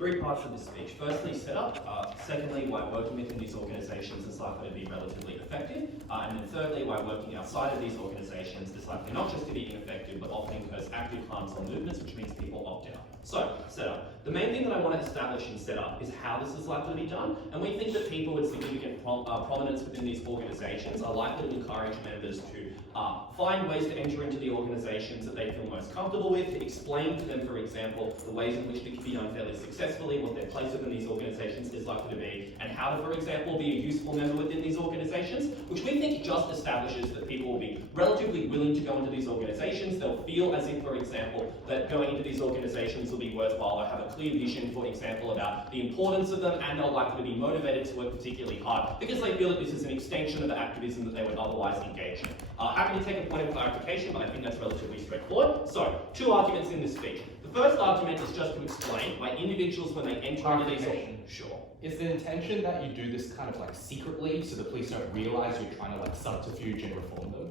Three parts of this speech. Firstly, setup. Secondly, why working within these organisations is likely to be relatively effective. And then thirdly, why working outside of these organisations is likely not just to be ineffective, but often incurs active harms on movements, which means people opt out. So, setup. The main thing that I want to establish in setup is how this is likely to be done. And we think that people with significant prominence within these organisations are likely to encourage members to find ways to enter into the organisations that they feel most comfortable with, to explain to them, for example, the ways in which they can be done fairly successfully, what their place within these organisations is likely to be, and how to, for example, be a useful member within these organisations, which we think just establishes that people will be relatively willing to go into these organisations. They'll feel as if, for example, that going into these organisations will be worthwhile. They'll have a clear vision, for example, about the importance of them, and they're likely to be motivated to work particularly hard because they feel that this is an extension of the activism that they would otherwise engage in. Happy to take a point of clarification, but I think that's relatively straightforward. So, two arguments in this speech. The first argument is just to explain why individuals, when they enter into these... Sure. Is the intention that you do this kind of like secretly so the police don't realise you're trying to like subterfuge and reform them?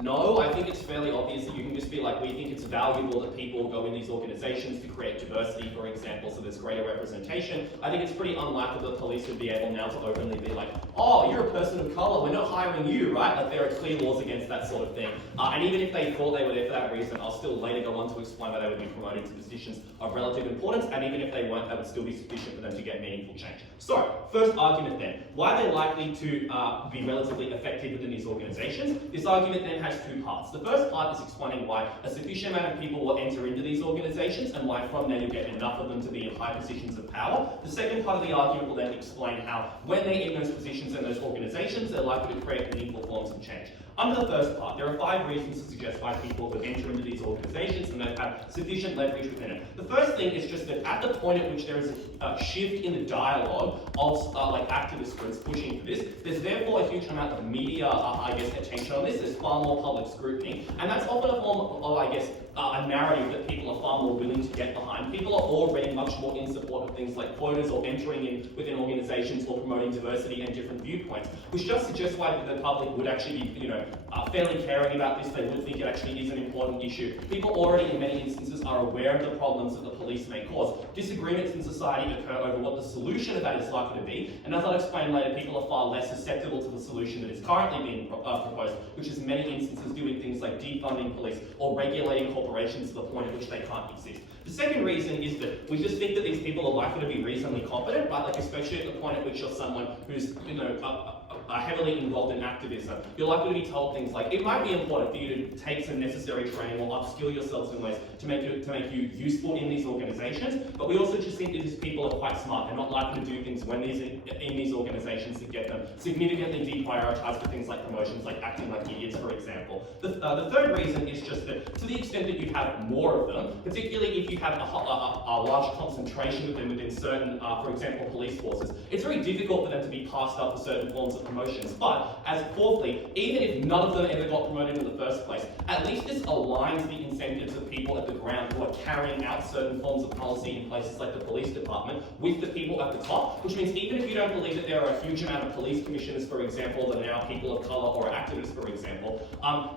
No, I think it's fairly obvious that you can just be like, we think it's valuable that people go in these organisations to create diversity, for example, so there's greater representation. I think it's pretty unlikely that police would be able now to openly be like, oh, you're a person of colour, we're not hiring you, right? Like there are clear laws against that sort of thing. And even if they thought they were there for that reason, I'll still later go on to explain why they would be promoted to positions of relative importance, and even if they weren't, that would still be sufficient for them to get meaningful change. So, first argument then, why they're likely to be relatively effective within these organisations. This argument then has two parts. The first part is explaining why a sufficient amount of people will enter into these organisations and why from there you'll get enough of them to be in high positions of power. The second part of the argument will then explain how when they're in those positions and those organisations, they're likely to create meaningful forms of change. Under the first part, there are 5 reasons to suggest why people would enter into these organisations and they have sufficient leverage within it. The first thing is just that at the point at which there is a shift in the dialogue of like activist groups pushing for this, there's therefore a huge amount of media, attention on this. There's far more public scrutiny, and that's often a form of, a narrative that people are far more willing to get behind. People are already much more in support of things like quotas or entering in within organisations or promoting diversity and different viewpoints, which just suggests why the public would actually be, fairly caring about this. They would think it actually is an important issue. People already, in many instances, are aware of the problems that the police may cause. Disagreements in society occur over what the solution of that is likely to be, and as I'll explain later, people are far less susceptible to the solution that is currently being proposed, which is in many instances doing things like defunding police or regulating corporations to the point at which they can't exist. The second reason is that we just think that these people are likely to be reasonably competent, right? Like especially at the point at which you're someone who's, heavily involved in activism. You're likely to be told things like, it might be important for you to take some necessary training or upskill yourselves in ways to make you useful in these organisations, but we also just think that these people are quite smart. They're not likely to do things when in these organisations that get them significantly deprioritised for things like promotions, like acting like idiots, for example. The third reason is just that to the extent that you have more of them, particularly if you have a large concentration of them within certain, for example, police forces, it's very difficult for them to be passed up for certain forms of promotions. But, as fourthly, even if none of them ever got promoted in the first place, at least this aligns the incentives of people at the ground who are carrying out certain forms of policy in places like the police department with the people at the top, which means even if you don't believe that there are a huge amount of police commissioners, for example, that are now people of colour or activists, for example,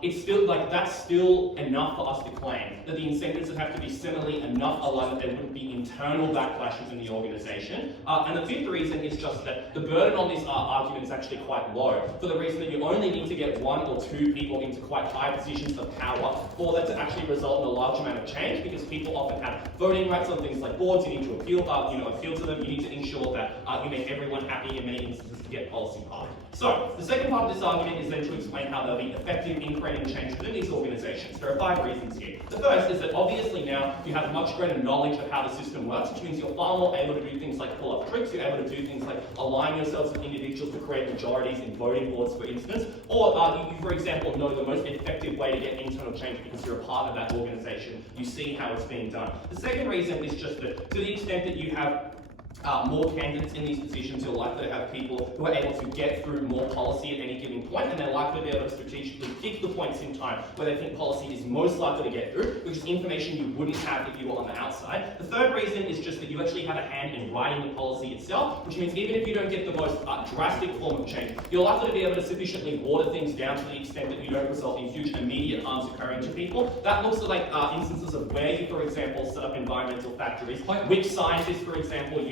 it's still, that's still enough for us to claim that the incentives would have to be similarly enough aligned that there wouldn't be internal backlashes in the organisation. And the fifth reason is just that the burden on this argument is actually quite low, for the reason that you only need to get 1 or 2 people into quite high positions of power for that to actually result in a large amount of change, because people often have voting rights on things like boards. You need to appeal to them. You need to ensure that you make everyone happy in many instances to get policy passed. So, the second part of this argument is then to explain how they'll be effective in creating change within these organisations. There are 5 reasons here. The first is that obviously now you have much greater knowledge of how the system works, which means you're far more able to do things like pull up tricks. You're able to do things like align yourselves with individuals to create majorities in voting boards, for instance, or you, for example, know the most effective way to get internal change because you're a part of that organisation. You see how it's being done. The second reason is just that to the extent that you have more candidates in these positions, you're likely to have people who are able to get through more policy at any given point, and they're likely to be able to strategically pick the points in time where they think policy is most likely to get through, which is information you wouldn't have if you were on the outside. The third reason is just that you actually have a hand in writing the policy itself, which means even if you don't get the most drastic form of change, you're likely to be able to sufficiently water things down to the extent that you don't result in huge immediate harms occurring to people. That looks at like instances of where you, for example, set up environmental factories, which scientists, for example,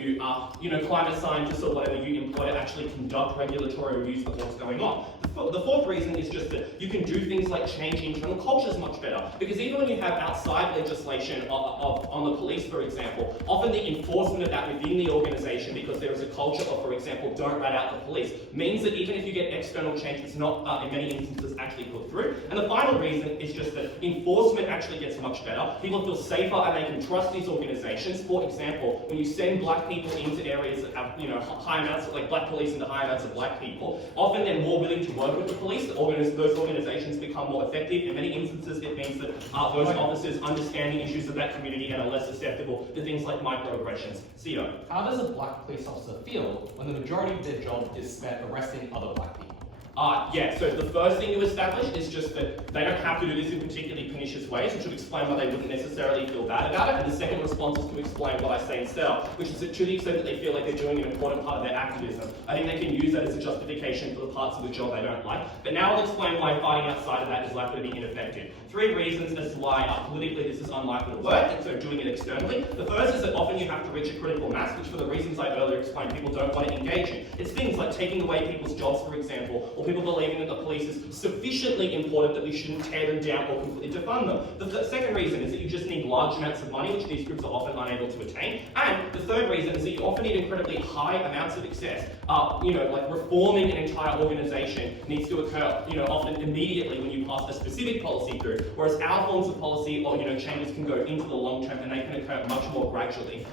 climate scientists or whatever you employ to actually conduct regulatory reviews of what's going on. The fourth reason is just that you can do things like change internal cultures much better. Because even when you have outside legislation on the police, for example, often the enforcement of that within the organisation, because there is a culture of, for example, don't rat out the police, means that even if you get external change, it's not, in many instances, actually put through. And the final reason is just that enforcement actually gets much better. People feel safer and they can trust these organisations. For example, when you send black people into areas that have, high amounts of, like black police into high amounts of black people, often they're more willing to work with the police. Those organisations become more effective. In many instances, it means that those officers understand the issues of that community and are less susceptible to things like microaggressions. CEO. How does a black police officer feel when the majority of their job is spent arresting other black people? So the first thing to establish is just that they don't have to do this in particularly pernicious ways, which would explain why they wouldn't necessarily feel bad about it. And the second response is to explain what I say instead, which is that to the extent that they feel like they're doing an important part of their activism, I think they can use that as a justification for the parts of the job they don't like. But now I'll explain why fighting outside of that is likely to be ineffective. 3 reasons as to why politically this is unlikely to work, and so doing it externally. The first is that often you have to reach a critical mass, which for the reasons I earlier explained, people don't want to engage in. It's things like taking away people's jobs, for example, or people believing that the police is sufficiently important that we shouldn't tear them down or completely defund them. The second reason is that you just need large amounts of money, which these groups are often unable to attain. And the third reason is that you often need incredibly high amounts of excess. Like reforming an entire organisation needs to occur, often immediately when you pass a specific policy through, whereas our forms of policy or, changes can go into the long term and they can occur much more gradually.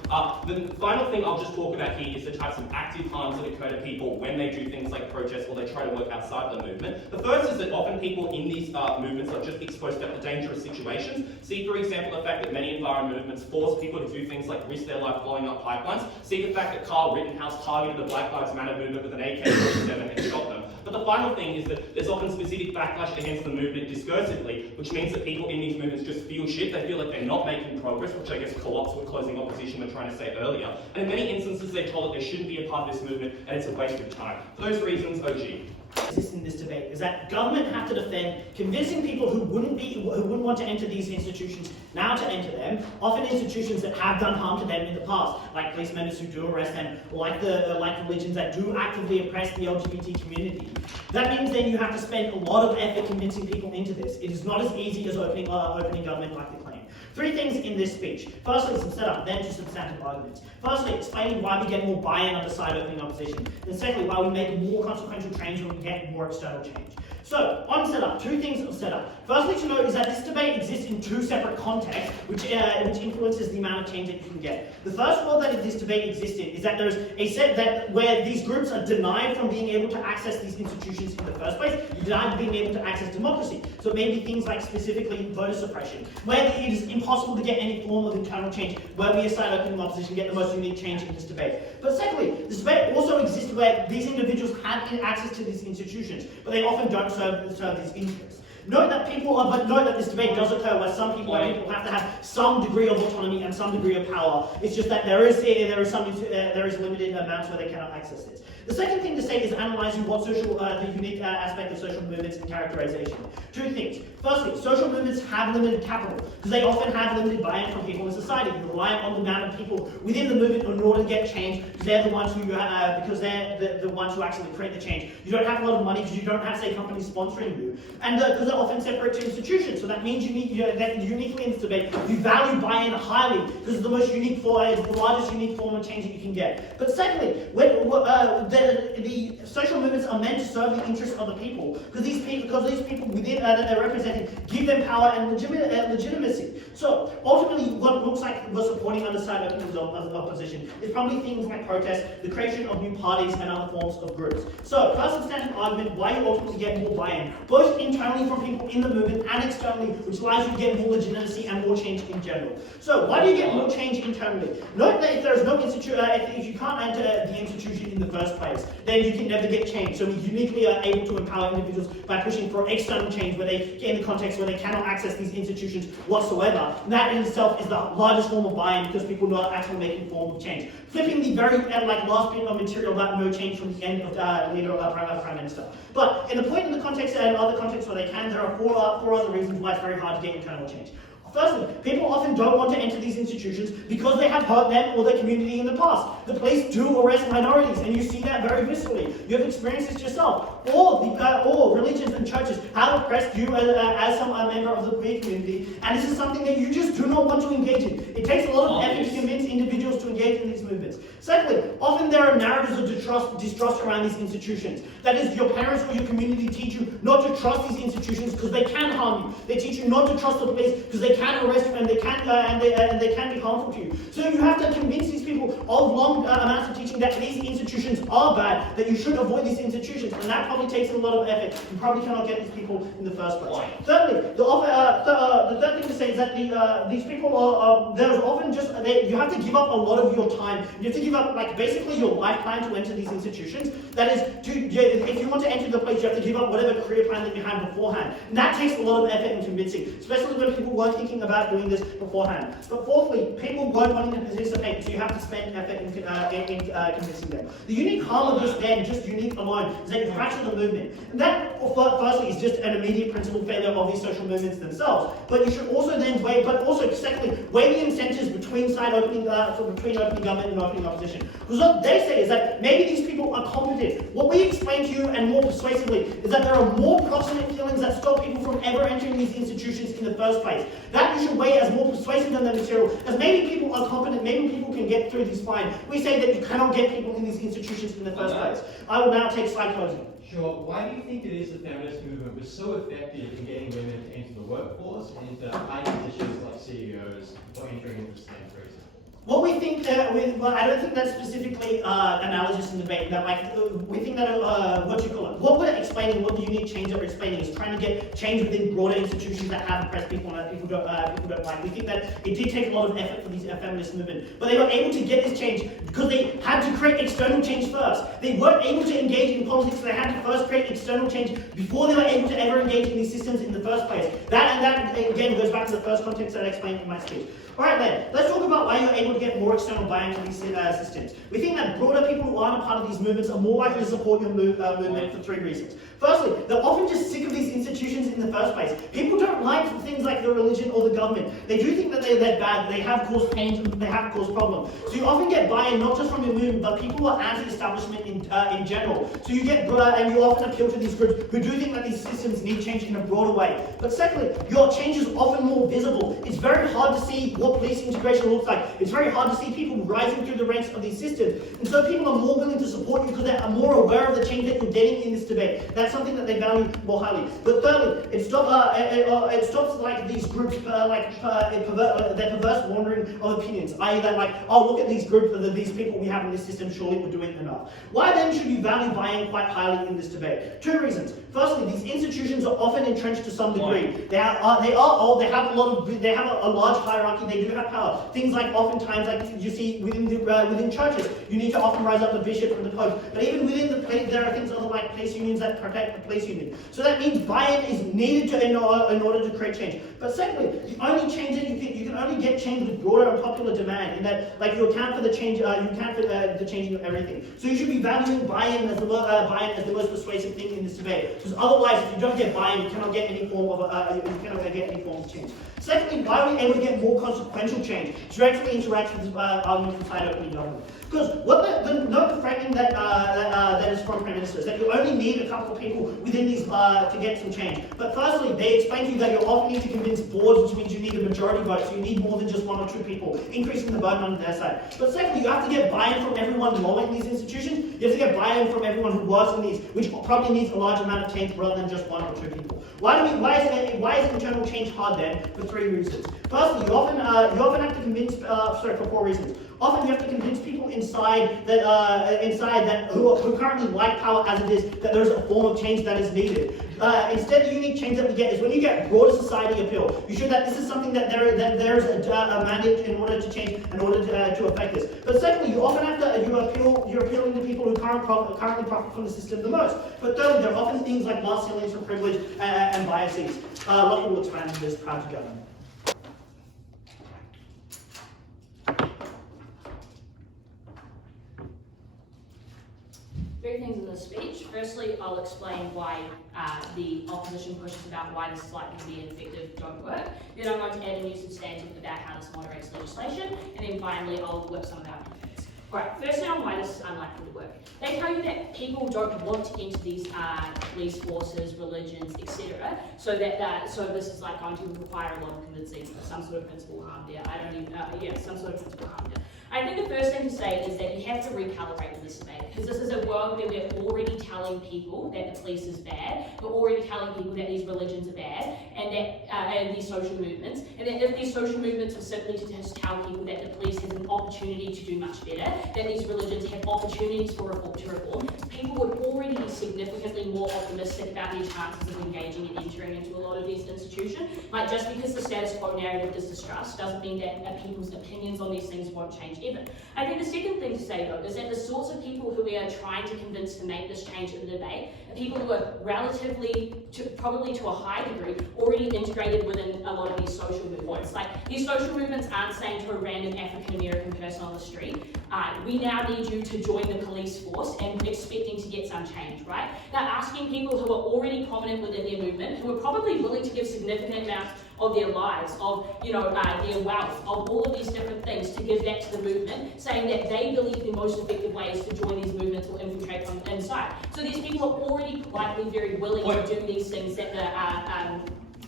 The final thing I'll just talk about here is the types of active harms that occur to people when they do things like protest or they try to work outside the movement. The first is that often people in these movements are just exposed to dangerous situations. See, for example, the fact that many environment movements force people to do things like risk their life blowing up pipelines. See the fact that Carl Rittenhouse targeted the Black Lives Matter movement with an AK-47 and shot them. But the final thing is that there's often specific backlash against the movement discursively, which means that people in these movements just feel shit. They feel like they're not making progress, which I guess co-ops with closing opposition were trying to say earlier. And in many instances, they're told that they shouldn't be a part of this movement and it's a waste of time. For those reasons, OG. In this debate is that government have to defend convincing people who wouldn't want to enter these institutions now to enter them, often institutions that have done harm to them in the past, like police members who do arrest them, or like religions that do actively oppress the LGBT community. That means then you have to spend a lot of effort convincing people into this. It is not as easy as opening government like they claim. 3 things in this speech. Firstly, some setup, then to substantive arguments. Firstly, explaining why we get more buy-in on the side of opening opposition. Then secondly, why we make more consequential change when we get more external change. So, on setup, 2 things of setup. Firstly to note is that this debate exists in 2 separate contexts, which influences the amount of change that you can get. The first world that this debate exists in is that there's a set that where these groups are denied from being able to access these institutions in the first place, denied being able to access democracy. So maybe things like specifically voter suppression, where it is impossible to get any form of internal change, where we aside opening opposition get the most unique change in this debate. But secondly, this debate also exists where these individuals have access to these institutions, but they often don't serve these interests. Note that this debate does occur where some people have to have some degree of autonomy and some degree of power. It's just that there is limited amounts where they cannot access this. The second thing to say is analysing what the unique aspect of social movements and characterization. 2 things. Firstly, social movements have limited capital because they often have limited buy-in from people in society. You rely on the amount of people within the movement in order to get change because they're the ones who actually create the change. You don't have a lot of money because you don't have, say, companies sponsoring you, and because they're often separate to institutions. So that means that uniquely in this debate, you value buy-in highly because it's the most unique the largest unique form of change that you can get. But secondly, the social movements are meant to serve the interests of the people because these people within that they're representing give them power and legitimacy. So ultimately, what looks like we're supporting on the side of opposition is probably things like protest, the creation of new parties, and other forms of groups. So first substantive argument, why you ultimately get more buy-in, both internally from people in the movement and externally, which allows you to get more legitimacy and more change in general. So why do you get more change internally? internally. Note that if there is no if you can't enter the institution in the first place, then you can never get change. So we uniquely are able to empower individuals by pushing for external change where they get in the context where they cannot access these institutions whatsoever. And that in itself is the largest form of buy-in because people are not actually making form of change. Flipping the very last bit of material about no change from the end of leader of Prime Minister. But in the point in the context and other contexts where they can, there are four other reasons why it's very hard to get internal change. Firstly, people often don't want to enter these institutions because they have hurt them or their community in the past. The police do arrest minorities, and you see that very viscerally. You have experienced this yourself. Or religions and churches have oppressed you as some member of the queer community, and this is something that you just do not want to engage in. It takes a lot of effort to convince individuals to engage in these movements. Secondly, often there are narratives of distrust around these institutions. That is, your parents or your community teach you not to trust these institutions because they can harm you. They teach you not to trust the police because they can arrest you and they can be harmful to you. So you have to convince these people of long amounts of teaching that these institutions are bad, that you should avoid these institutions, and that probably takes a lot of effort. You probably cannot get these people in the first place. Thirdly, the third thing to say is that these people there's often just you have to give up a lot of your time. You have to give up basically your lifetime to enter these institutions. That is, if you want to enter the place, you have to give up whatever career plan that you had beforehand, and that takes a lot of effort and convincing, especially when people weren't thinking about doing this beforehand. But fourthly, people weren't wanting to participate, so you have to spend effort in convincing them. The unique harm of this then, just unique alone, is that you fracture the movement. And that, firstly, is just an immediate principal failure of these social movements themselves. But you should also then weigh, secondly, weigh the incentives between opening government and opening opposition. Because what they say is that maybe these people are competent. What we explain to you, and more persuasively, is that there are more proximate feelings that stop people from ever entering these institutions in the first place. That you should weigh as more persuasive than the material, as maybe people are competent, maybe people can get through this fine. We say that you cannot get people in these institutions in the first place. I will now take slide closing. Sure. Why do you think it is the feminist movement was so effective in getting women to enter the workforce and into high positions like CEOs or entering into STEM, for example? What we think, I don't think that's specifically analogous in debate. That we think that what we're explaining, what the unique change that we're explaining is trying to get change within broader institutions that have oppressed people and that people don't like. We think that it did take a lot of effort for these feminist movement, but they were able to get this change because they had to create external change first. They weren't able to engage in politics, so they had to first create external change before they were able to ever engage in these systems in the first place. That again goes back to the first context that I explained in my speech. Alright then, let's talk about why you're able to get more external buy-in to these systems. We think that broader people who aren't a part of these movements are more likely to support your movement for three reasons. Firstly, they're often just sick of these institutions in the first place. People don't like things like the religion or the government. They do think that they're bad, they have caused pain, they have caused problems. So you often get buy-in not just from your movement, but people who are anti-establishment in general. So you get, and you often appeal to these groups who do think that these systems need change in a broader way. But secondly, your change is often more visible. It's very hard to see what police integration looks like. It's very hard to see people rising through the ranks of these systems. And so people are more willing to support you because they are more aware of the change that you're getting in this debate. That's something that they value more highly. But thirdly, it stops like these groups, their perverse wandering of opinions. I.e. that look at these groups, these people we have in this system, surely we're doing enough. Why then should you value buy-in quite highly in this debate? Two reasons. Firstly, these institutions are often entrenched to some degree. They are old. They have a large hierarchy. They do have power. Things like oftentimes, like you see within churches, you need to often rise up the bishop and the pope. But even within the place, there are things like police unions that protect the police union. So that means buy-in is needed in order to create change. But secondly, the only change that you can only get change with broader and popular demand. In that, you account for the change, you account for the changing of everything. So you should be valuing buy-in as the most persuasive thing in this debate. Because otherwise, if you don't get buy-in, you cannot get any form of change. Secondly, why are we able to get more consequential change? Directly interacts with arguments inside opening government. Because note the framing that is from Prime Minister is that you only need a couple of people within these to get some change. But firstly, they explain to you that you often need to convince boards, which means you need a majority vote, so you need more than just one or two people, increasing the burden on their side. But secondly, you have to get buy-in from everyone lower in these institutions. You have to get buy-in from everyone who works in these, which probably needs a large amount of change rather than just one or two people. Why is internal change hard then? For three reasons. Firstly, you often have to convince, for four reasons. Often you have to convince people in inside that who currently like power as it is, that there's a form of change that is needed. Instead, the unique change that we get is when you get broader society appeal. You show that this is something that there's a mandate in order to change, in order to affect this. But secondly, you often have to you're appealing to people who currently profit from the system the most. But thirdly, there are often things like mass ceilings for privilege and biases. Lachie will expand on this prior to government. 3 things in this speech. Firstly, I'll explain why the opposition pushes about why this is likely to be ineffective don't work. Then I'm going to add a new substantive about how this moderates legislation. And then finally, I'll work some of our benefits. Alright, firstly on why this is unlikely to work. They tell you that people don't want to enter these police forces, religions, etc. So that so this is like going to require a lot of convincing, some sort of principal harm there. Some sort of principal harm there. I think the first thing to say is that you have to recalibrate with this debate, because this is a world where we're already telling people that the police is bad, we're already telling people that these religions are bad, and that and these social movements, and that if these social movements were simply to just tell people that the police has an opportunity to do much better, that these religions have opportunities for reform, people would already be significantly more optimistic about their chances of engaging and entering into a lot of these institutions. Like, just because the status quo narrative is distrust doesn't mean that people's opinions on these things won't change either. I think the second thing to say, though, is that the sorts of people who we are trying to convince to make this change in the debate are people who are relatively, probably to a high degree, already integrated within a lot of these social movements. Like, these social movements aren't saying to a random African-American person on the street, we now need you to join the police force, and expecting to get some change, right? They're asking people who are already prominent within their movement, who are probably willing to give significant amounts of their lives, of their wealth, of all of these different things to give back to the movement, saying that they believe the most effective ways to join these movements or infiltrate from inside. So these people are already likely very willing to do these things that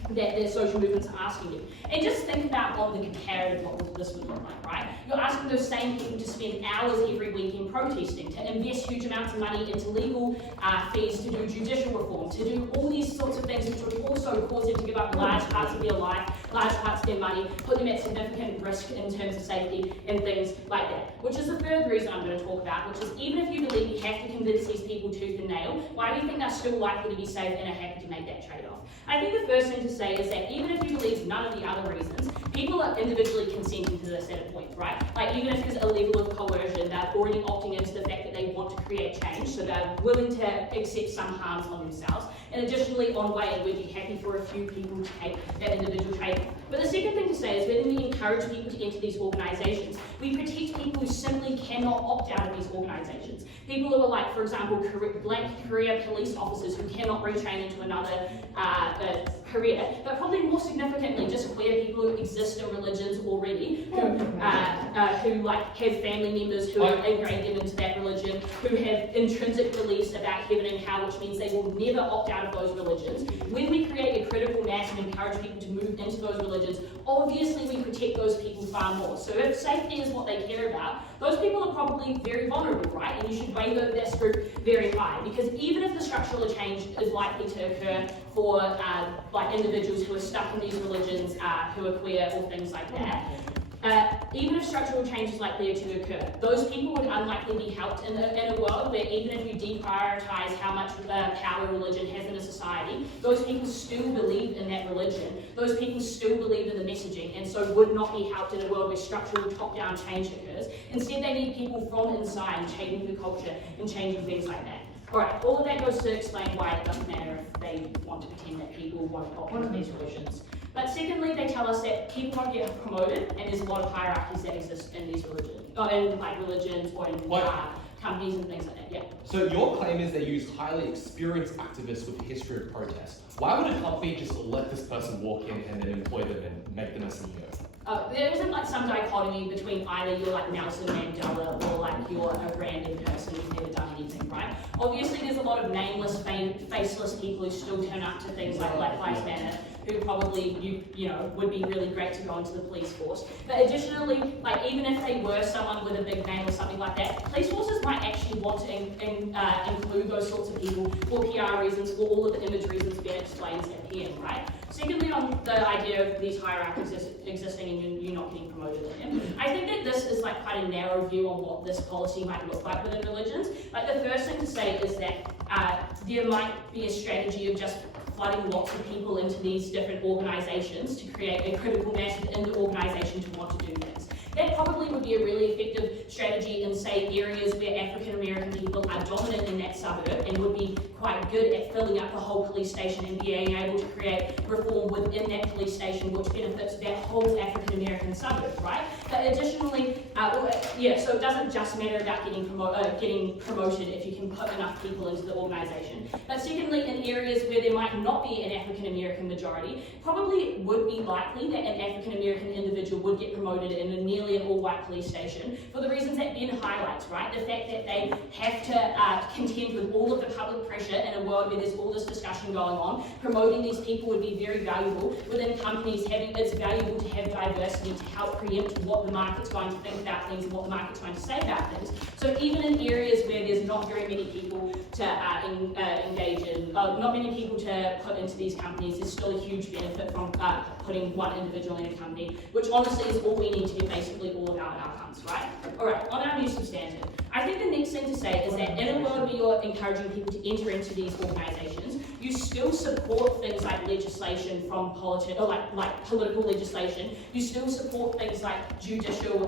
the social movements are asking you. And just think about what the comparative what this would look like, right? You're asking those same people to spend hours every weekend protesting, to invest huge amounts of money into legal fees, to do judicial reform, to do all these sorts of things, which would also cause them to give up large parts of their life, large parts of their money, put them at significant risk in terms of safety and things like that. Which is the third reason I'm going to talk about, which is even if you believe you have to convince these people tooth and nail, why do you think they're still likely to be safe and are happy to make that trade-off? I think the first thing to say is that even if you believe none of the other reasons, people are individually consenting to this at a point, right? Like, even if there's a level of coercion, they're already opting into the fact that they want to create change, so they're willing to accept some harms on themselves. And additionally, on way, we'd be happy for a few people to take that individual trade-off. But the second thing to say is when we encourage people to enter these organisations, we protect people who simply cannot opt out of these organisations. People who are like, for example, blank career police officers who cannot retrain into another career, but probably more significantly, just queer people who exist in religions already, who like have family members who have ingrained them into that religion, who have intrinsic beliefs about heaven and hell, which means they will never opt out of those religions. When we create a critical mass and encourage people to move into those religions, obviously we protect those people far more. So if safety is what they care about, those people are probably very vulnerable, right? And you should weigh that group very high, because even if the structural change is likely to occur for like individuals who are stuck in these religions, who are queer or things like that, even if structural change is likely to occur, those people would unlikely be helped in a world where even if you deprioritise how much power religion has in a society, those people still believe in that religion, those people still believe in the messaging, and so would not be helped in a world where structural top-down change occurs. Instead, they need people from inside and changing the culture and changing things like that. Alright, all of that goes to explain why it doesn't matter if they want to pretend that people won't opt into these religions. But secondly, they tell us that people won't get promoted, and there's a lot of hierarchies that exist in these religions, in like religions or in companies and things like that. Yeah. So your claim is they use highly experienced activists with a history of protest. Why would a company just let this person walk in and then employ them and make them a CEO? There isn't like some dichotomy between either you're like Nelson Mandela or like you're a random person who's never done anything, right? Obviously, there's a lot of nameless, faceless people who still turn up to things like Black Lives Matter, who probably you know would be really great to go into the police force. But additionally, like even if they were someone with a big name or something like that, police forces might actually want to include those sorts of people for PR reasons, for all of the image reasons Ben explains at the end, right? Secondly, on the idea of these hierarchies existing and you not getting promoted in them, I think that this is like quite quite a narrow view on what this policy might look like within religions. Like the first thing to say is that there might be a strategy of just flooding lots of people into these different organisations to create a critical mass within the organisation to want to do things. That probably would be a really effective strategy in, say, areas where African American people are dominant in that suburb and would be quite good at filling up the whole police station and being able to create reform within that police station which benefits that whole African American suburb, right? But additionally, so it doesn't just matter about getting promoted if you can put enough people into the organisation. But secondly, in areas where there might not be an African American majority, probably would be likely that an African American individual would get promoted in a nearly an all-white police station for the reasons that Ben highlights, right? The fact that they have to contend with all of the public pressure in a world where there's all this discussion going on. Promoting these people would be very valuable. Within companies, it's valuable to have diversity to help preempt what the market's going to think about things and what the market's going to say about things. So even in areas where there's not very many people to engage in, not many people to put into these companies, there's still a huge benefit from putting one individual in a company, which honestly is all we need to get basically all of our outcomes, right? Alright, on our new substantive. I think the next thing to say is that in a world where you're encouraging people to enter into these organisations, you still support things like legislation from like political legislation. You still support things like judicial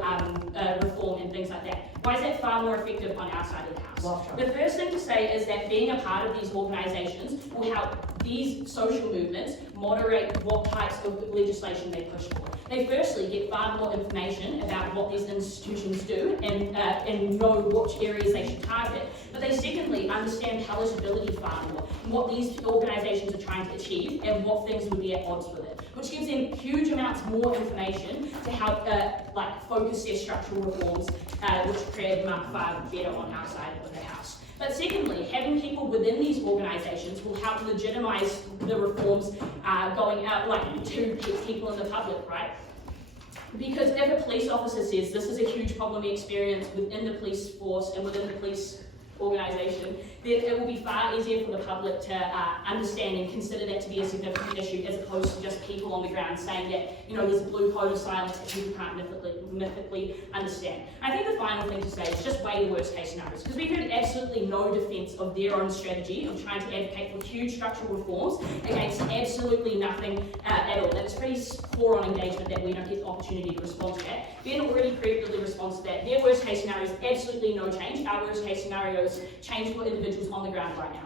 reform and things like that. Why is that far more effective on our side of the house? The first thing to say is that being a part of these organisations will help these social movements moderate what types of legislation they push for. They firstly get far more information about what these institutions do and know which areas they should target. But they secondly understand palatability far more, and what these organisations are trying to achieve and what things would be at odds with it, which gives them huge amounts more information to help focus their structural reforms, which create them far better on our side of the house. But secondly, having people within these organisations will help legitimise the reforms going out to people in the public, right? Because if a police officer says this is a huge problem we experience within the police force and within the police organisation, then it will be far easier for the public to understand and consider that to be a significant issue, as opposed to just people on the ground saying that, there's a blue code of silence that people can't mythically understand. I think the final thing to say is just weigh the worst case scenarios, because we've heard absolutely no defence of their own strategy of trying to advocate for huge structural reforms against absolutely nothing at all. That's pretty poor on engagement that we don't get the opportunity to respond to that. Ben already preemptively responds to that. Their worst case scenario is absolutely no change. Our worst case scenario is change for individuals on the ground right now.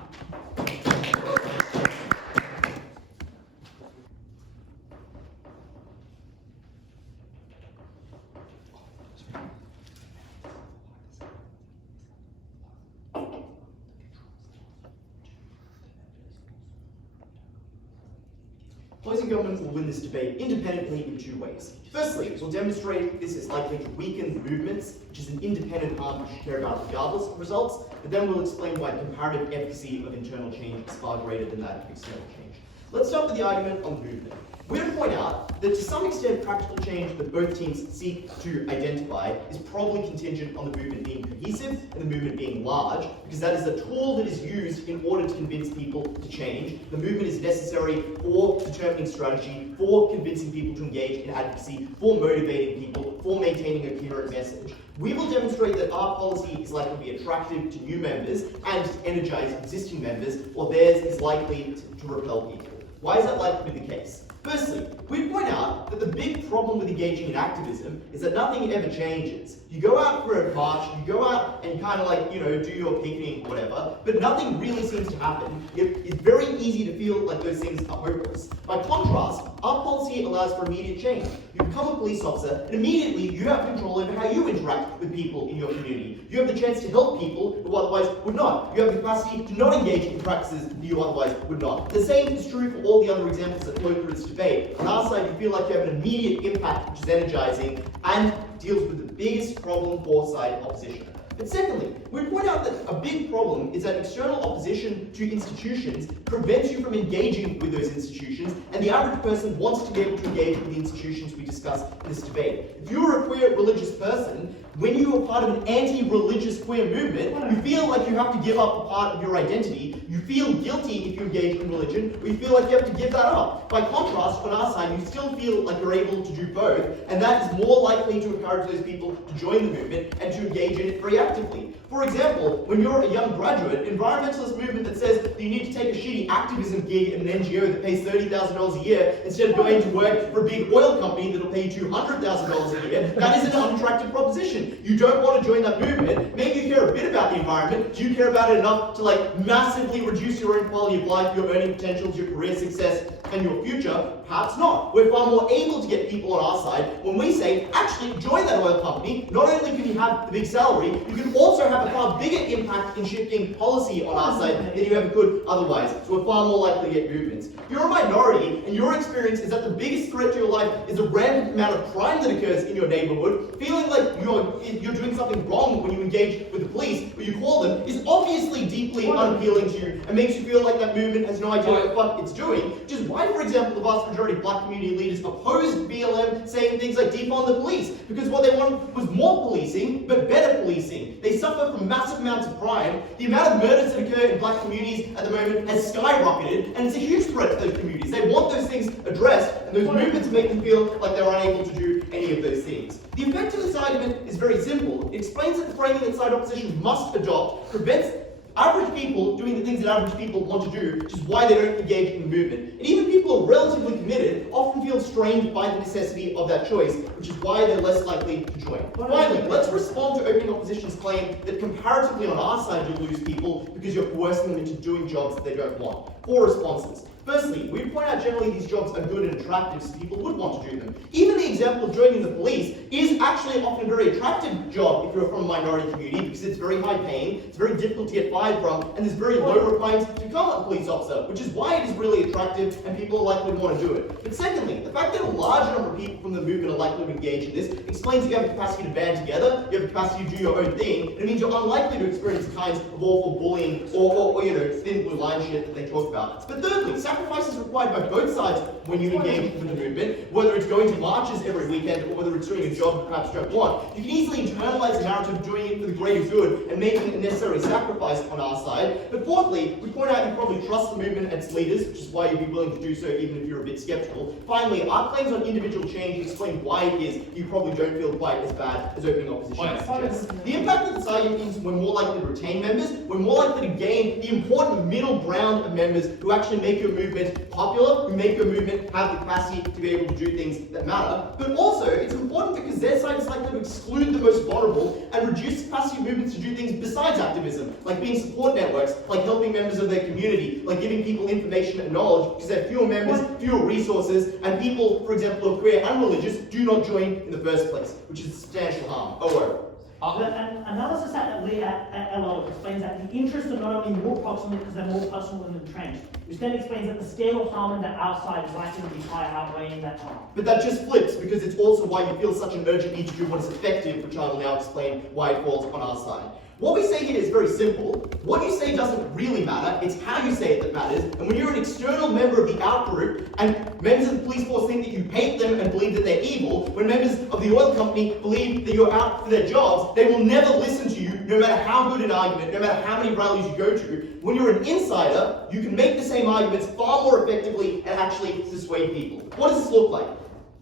Opposing government will win this debate independently in two ways. Firstly, it will demonstrate this is likely to weaken the movements, which is an independent arm we should care about regardless of results, but then we'll explain why the comparative efficacy of internal change is far greater than that of external change. Let's start with the argument on the movement. We're going to point out that to some extent practical change that both teams seek to identify is probably contingent on the movement being cohesive and the movement being large, because that is a tool that is used in order to convince people to change. The movement is necessary for determining strategy, for convincing people to engage in advocacy, for motivating people, for maintaining a coherent message. We will demonstrate that our policy is likely to be attractive to new members and to energize existing members, or theirs is likely to repel people. Why is that likely to be the case? Firstly, we point out that the big problem with engaging in activism is that nothing ever changes. You go out for a march, you go out and kind of do your picketing, whatever, but nothing really seems to happen. It's very easy to feel like those things are hopeless. By contrast, our policy allows for immediate change. You become a police officer, and immediately you have control over how you interact with people in your community. You have the chance to help people who otherwise would not. You have the capacity to not engage in practices that you otherwise would not. The same is true for all the other examples that flow through this debate. On our side, you feel like you have an immediate impact which is energizing and deals with the biggest problem for side opposition. But secondly, we point out that a big problem is that external opposition to institutions prevents you from engaging with those institutions, and the average person wants to be able to engage with the institutions we discuss in this debate. If you're a queer religious person, when you are part of an anti-religious queer movement, you feel like you have to give up a part of your identity. You feel guilty if you engage in religion, or you feel like you have to give that up. By contrast, on our side, you still feel like you're able to do both, and that is more likely to encourage those people to join the movement and to engage in it very actively. For example, when you're a young graduate, environmentalist movement that says that you need to take a shitty activism gig at an NGO that pays $30,000 a year instead of going to work for a big oil company that'll pay you $200,000 a year, that is an unattractive proposition. You don't want to join that movement. Maybe you care a bit about the environment. Do you care about it enough to massively reduce your own quality of life, your earning potentials, your career success, and your future? Perhaps not. We're far more able to get people on our side when we say, actually, join that oil company. Not only can you have the big salary, you can also have a far bigger impact in shifting policy on our side than you ever could otherwise. So we're far more likely to get movements. If you're a minority, and your experience is that the biggest threat to your life is a random amount of crime that occurs in your neighborhood, feeling like you're doing something wrong when you engage with the police, or you call them, is obviously deeply unappealing to you and makes you feel like that movement has no idea what the fuck it's doing, which is why, for example, the vast majority of black community leaders opposed BLM saying things like defund the police, because what they wanted was more policing, but better policing. They suffer from massive amounts of crime. The amount of murders that occur in black communities at the moment has skyrocketed, and it's a huge threat to those communities. They want those things addressed, and those movements make them feel like they're unable to do any of those things. The effect of this argument is very simple. It explains that the framing that side opposition must adopt prevents average people doing the things that average people want to do, which is why they don't engage in the movement. And even people who are relatively committed often feel strained by the necessity of that choice, which is why they're less likely to join. Finally, let's respond to opening opposition's claim that comparatively on our side you lose people because you're coercing them into doing jobs that they don't want. 4 responses. Firstly, we point out generally these jobs are good and attractive, so people would want to do them. Even the example of joining the police is actually often a very attractive job if you're from a minority community, because it's very high paying, it's very difficult to get fired from, and there's very low requirements to become a police officer, which is why it is really attractive and people are likely to want to do it. But secondly, the fact that a large number of people from the movement are likely to engage in this explains that you have the capacity to band together, you have the capacity to do your own thing, and it means you're unlikely to experience the kinds of awful bullying or thin blue line shit that they talk about. But thirdly, sacrifices required by both sides when you engage with the movement, whether it's going to marches every weekend or whether it's doing a job you perhaps don't want. You can easily internalize the narrative of doing it for the greater good and making a necessary sacrifice on our side. But fourthly, we point out you probably trust the movement and its leaders, which is why you'd be willing to do so even if you're a bit skeptical. Finally, our claims on individual change explain why it is you probably don't feel quite as bad as opening opposition suggests. The impact of this argument means we're more likely to retain members, we're more likely to gain the important middle ground of members who actually make your movement popular, who make your movement have the capacity to be able to do things that matter. But also, it's important because their side is likely to exclude the most vulnerable and reduce capacity of movements to do things besides activism, like being support networks, like helping members of their community, like giving people information and knowledge, because they have fewer members, fewer resources, and people, for example, who are queer and religious, do not join in the first place, which is substantial harm. An analysis at Lee at LO explains that the interests are not only more proximate because they're more personal and entrenched, which then explains that the scale of harm on the outside is likely to be higher, outweighing that harm. But that just flips, because it's also why you feel such an urgent need to do what is effective, which I will now explain why it falls on our side. What we say here is very simple. What you say doesn't really matter, it's how you say it that matters. And when you're an external member of the out-group, and members of the police force think that you hate them and believe that they're evil, when members of the oil company believe that you're out for their jobs, they will never listen to you, no matter how good an argument, no matter how many rallies you go to. When you're an insider, you can make the same arguments far more effectively and actually dissuade people. What does this look like?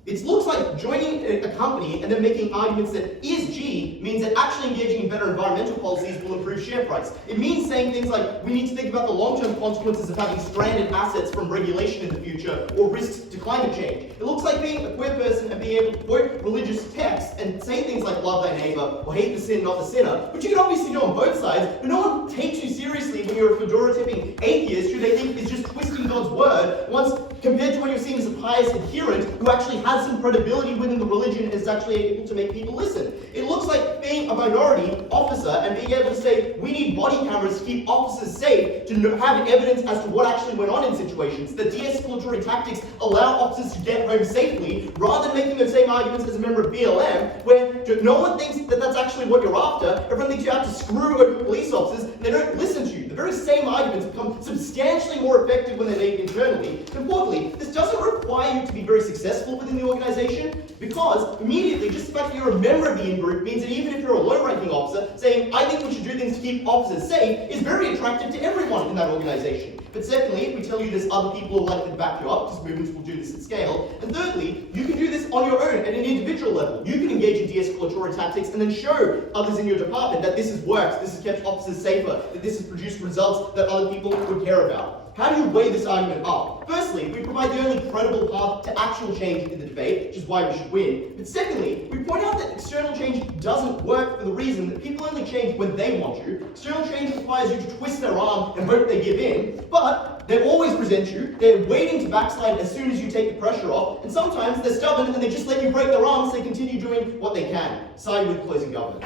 It looks like joining a company and then making arguments that ESG means that actually engaging in better environmental policies will improve share price. It means saying things like, we need to think about the long-term consequences of having stranded assets from regulation in the future or risks to climate change. It looks like being a queer person and being able to quote religious texts and say things like love thy neighbor or hate the sin, not the sinner, which you can obviously do on both sides, but no one takes you seriously when you're a fedora-tipping atheist who they think is just twisting God's word, once compared to when you're seen as a pious adherent who actually has some credibility within the religion and is actually able to make people listen. It looks like being a minority officer and being able to say, we need body cameras to keep officers safe, to have evidence as to what actually went on in situations. The de-escalatory tactics allow officers to get home safely, rather than making those same arguments as a member of BLM, where no one thinks that that's actually what you're after. Everyone thinks you have to screw over police officers, and they don't listen to you. The very same arguments become substantially more effective when they're made internally. Importantly, this doesn't require you to be very successful within the organization, because immediately, just the fact that you're a member of the in-group means that even if you're a low-ranking officer, saying, I think we should do things to keep officers safe is very attractive to everyone in that organization. But secondly, if we tell you there's other people who are likely to back you up, because movements will do this at scale. And thirdly, you can do this on your own at an individual level. You can engage in de-escalatory tactics and then show others in your department that this has worked, this has kept officers safer, that this has produced results that other people would care about. How do you weigh this argument up? Firstly, we provide the only credible path to actual change in the debate, which is why we should win. But secondly, we point out that external change doesn't work for the reason that people only change when they want to. External change requires you to twist their arm and hope they give in, but they always present you, they're waiting to backslide as soon as you take the pressure off, and sometimes they're stubborn and they just let you break their arms so they continue doing what they can. Side with closing government.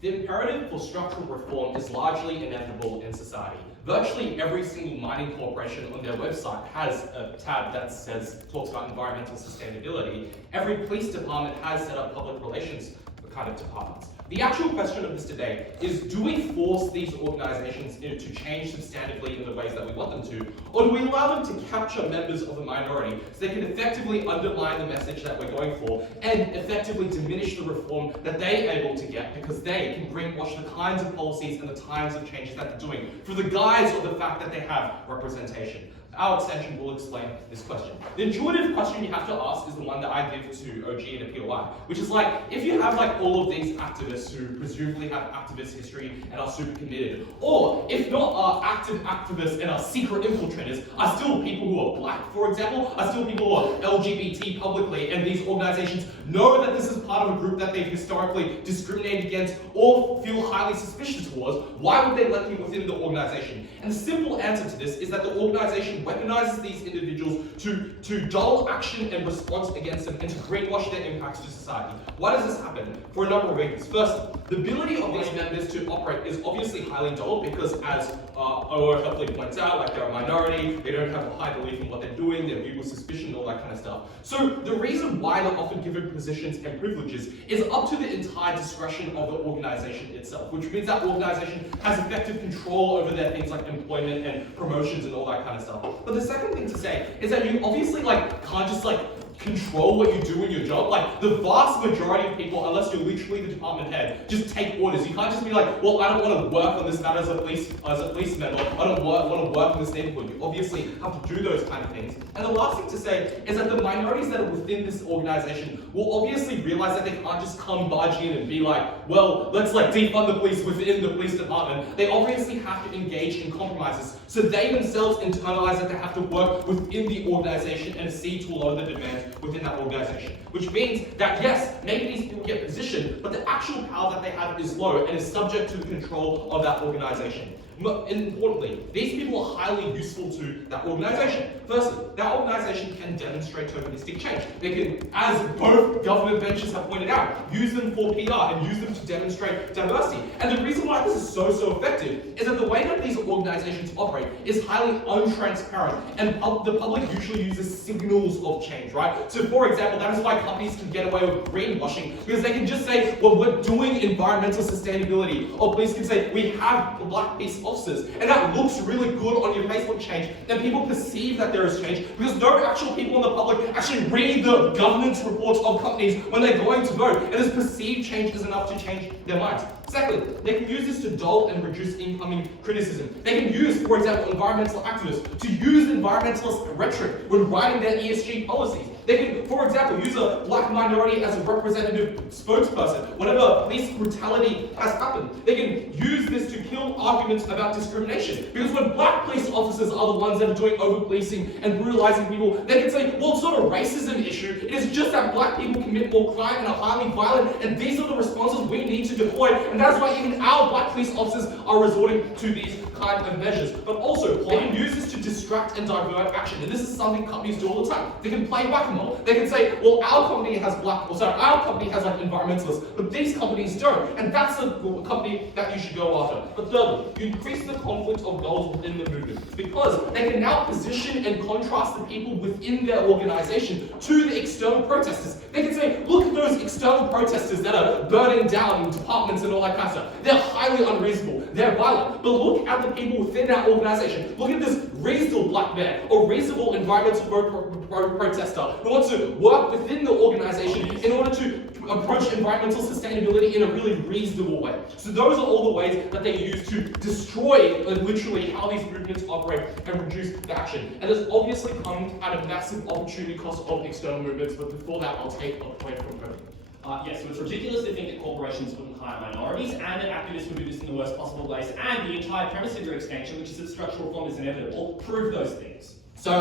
The imperative for structural reform is largely inevitable in society. Virtually every single mining corporation on their website has a tab that talks about environmental sustainability. Every police department has set up public relations kind of departments. The actual question of this today is, do we force these organizations to change substantively in the ways that we want them to, or do we allow them to capture members of the minority so they can effectively undermine the message that we're going for and effectively diminish the reform that they're able to get because they can greenwash the kinds of policies and the kinds of changes that they're doing for the guise of the fact that they have representation? Our extension will explain this question. The intuitive question you have to ask is the one that I give to OG and a POI, which is like, if you have like all of these activists who presumably have activist history and are super committed, or if not are active activists and are secret infiltrators, are still people who are black, for example, are still people who are LGBT publicly, and these organizations know that this is part of a group that they've historically discriminated against or feel highly suspicious towards, why would they let you within the organization? And the simple answer to this is that the organization weaponizes these individuals to dull action and response against them and to greenwash their impacts to society. Why does this happen? For a number of reasons. First, the ability of these members to operate is obviously highly dull because, as OO helpfully points out, like they're a minority, they don't have a high belief in what they're doing, they're viewed with suspicion, all that kind of stuff. So the reason why they're often given positions and privileges is up to the entire discretion of the organization itself, which means that organization has effective control over their things like employment and promotions and all that kind of stuff. But the second thing to say is that you obviously can't just control what you do in your job. Like, the vast majority of people, unless you're literally the department head, just take orders. You can't just be like, well, I don't want to work on this matter as a policeman, or I don't want to work in this neighborhood. You obviously have to do those kind of things. And the last thing to say is that the minorities that are within this organization will obviously realize that they can't just come barge in and be like, well, let's defund the police within the police department. They obviously have to engage in compromises. So they themselves internalize that they have to work within the organization and accede to a lot of the demands within that organization. Which means that yes, maybe these people get positioned, but the actual power that they have is low and is subject to the control of that organization. And importantly, these people are highly useful to that organization. Firstly, that organization can demonstrate tokenistic change. They can, as both government benches have pointed out, use them for PR and use them to demonstrate diversity. And the reason why this is so effective is that the way that these organizations operate is highly untransparent, and the public usually uses signals of change, right? So for example, that is why companies can get away with greenwashing, because they can just say, well, we're doing environmental sustainability, or police can say, we have black police officers, and that looks really good on your Facebook change, then people perceive that there is change, because no actual people in the public actually read the governance reports of companies when they're going to vote, and this perceived change is enough to change their minds. Secondly, they can use this to dull and reduce incoming criticism. They can use, for example, environmental activists to use environmentalist rhetoric when writing their ESG policies. They can, for example, use a black minority as a representative spokesperson whenever police brutality has happened. They can use this to kill arguments about discrimination. Because when black police officers are the ones that are doing over-policing and brutalizing people, they can say, well, it's not a racism issue. It is just that black people commit more crime and are highly violent, and these are the responses we need to deploy. And that's why even our black police officers are resorting to these kind of measures, but also they can use this to distract and divert action. And this is something companies do all the time. They can play whack-a-mole. They can say, well, our company has our company has like environmentalists, but these companies don't, and that's the company that you should go after. But thirdly, you increase the conflict of goals within the movement because they can now position and contrast the people within their organization to the external protesters. They can say, look at those external protesters that are burning down departments and all that kind of stuff. They're highly unreasonable. They're violent. But look at the people within our organization. Look at this reasonable black man or reasonable environmental protester who wants to work within the organization in order to approach environmental sustainability in a really reasonable way. So those are all the ways that they use to destroy literally how these movements operate and reduce the action. And this obviously comes at a massive opportunity cost of external movements, but before that I'll take a point from Cody. Yes, so it's ridiculous to think that corporations wouldn't hire minorities and that activists would do this in the worst possible ways, and the entire premise of your extension, which is that structural reform is inevitable, prove those things. So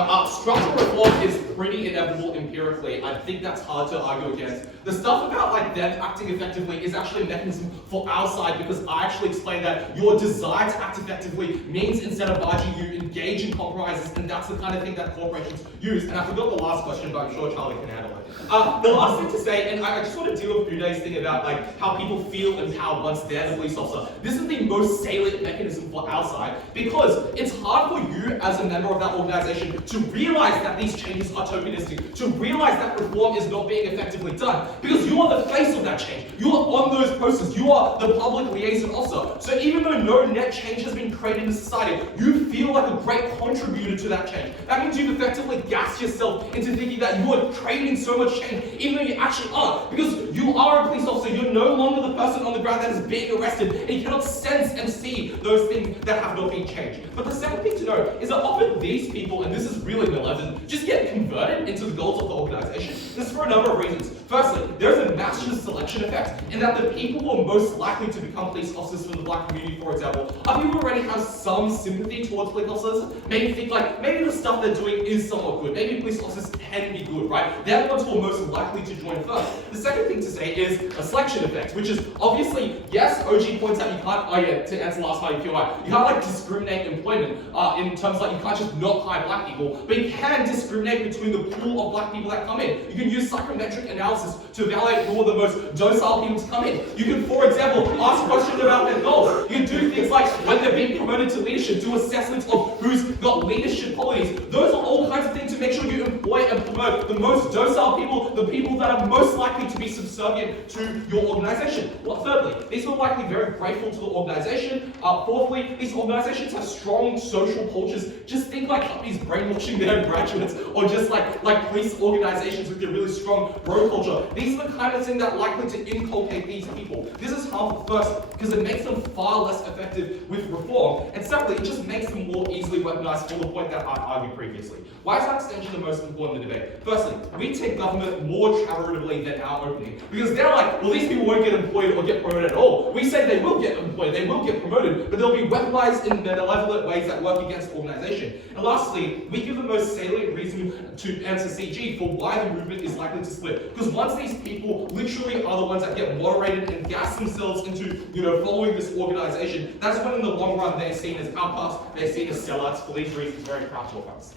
structural reform is pretty inevitable empirically. I think that's hard to argue against. The stuff about like them acting effectively is actually a mechanism for our side because I actually explained that your desire to act effectively means instead of barging you engage in compromises, and that's the kind of thing that corporations use. And I forgot the last question, but I'm sure Charlie can handle it. The last thing to say, and I just want to deal with Udai's thing about like how people feel empowered once they're the police officer. This is the most salient mechanism for our side because it's hard for you as a member of that organization to realize that these changes are tokenistic, to realize that reform is not being effectively done, because you are the face of that change. You are on those posters. You are the public liaison officer. So even though no net change has been created in society, you feel like a great contributor to that change. That means you've effectively gassed yourself into thinking that you are creating so much change, even though you actually aren't, because you are a police officer. You're no longer the person on the ground that is being arrested, and you cannot sense and see those things that have not been changed. But the second thing to know is that often these people, and this is really malevolent, just get converted into the goals of the organization. This is for a number of reasons. Firstly, there's a massive selection effect in that the people who are most likely to become police officers for the black community, for example, are people who already have some sympathy towards police officers, maybe think like, maybe the stuff they're doing is somewhat good, maybe police officers can be good, right? They're the ones who are most likely to join first. The second thing to say is a selection effect, which is obviously, yes, OG points out you can't, to answer the last part of QI, you can't like discriminate employment in terms like you can't just not hire black people, but you can discriminate between the pool of black people that come in. You can use psychometric analysis to evaluate who are the most docile people to come in. You can, for example, ask questions about their goals. You can do things like, when they're being promoted to leadership, do assessments of who's got leadership qualities. Those are all kinds of things to make sure you employ and promote the most docile people, the people that are most likely to be subservient to your organization. Well, thirdly, these are likely very grateful to the organization. Fourthly, these organizations have strong social cultures. Just think like companies brainwashing their graduates, or just like police organizations with a really strong bro culture. These are the kind of things that are likely to inculcate these people. This is harmful first, because it makes them far less effective with reform, and secondly, it just makes them more easily weaponized for the point that I argued previously. Why is that extension the most important in the debate? Firstly, we take government more charitably than our opening, because they're like, well, these people won't get employed or get promoted at all. We say they will get employed, they will get promoted, but they'll be weaponized in malevolent ways that work against the organization. And lastly, we give the most salient reason to answer CG for why the movement is likely to split. Because once these people literally are the ones that get moderated and gas themselves into, following this organization, that's when in the long run they're seen as outcasts, they're seen as sellouts. For these reasons, very practical points.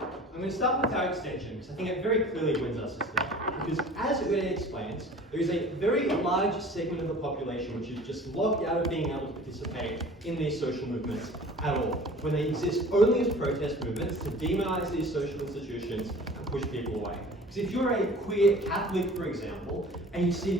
I'm going to start with our extension, because I think it very clearly wins us this day. Because as Udai explains, there is a very large segment of the population which is just locked out of being able to participate in these social movements at all, when they exist only as protest movements to demonize these social institutions and push people away. Because if you're a queer Catholic, for example, and you see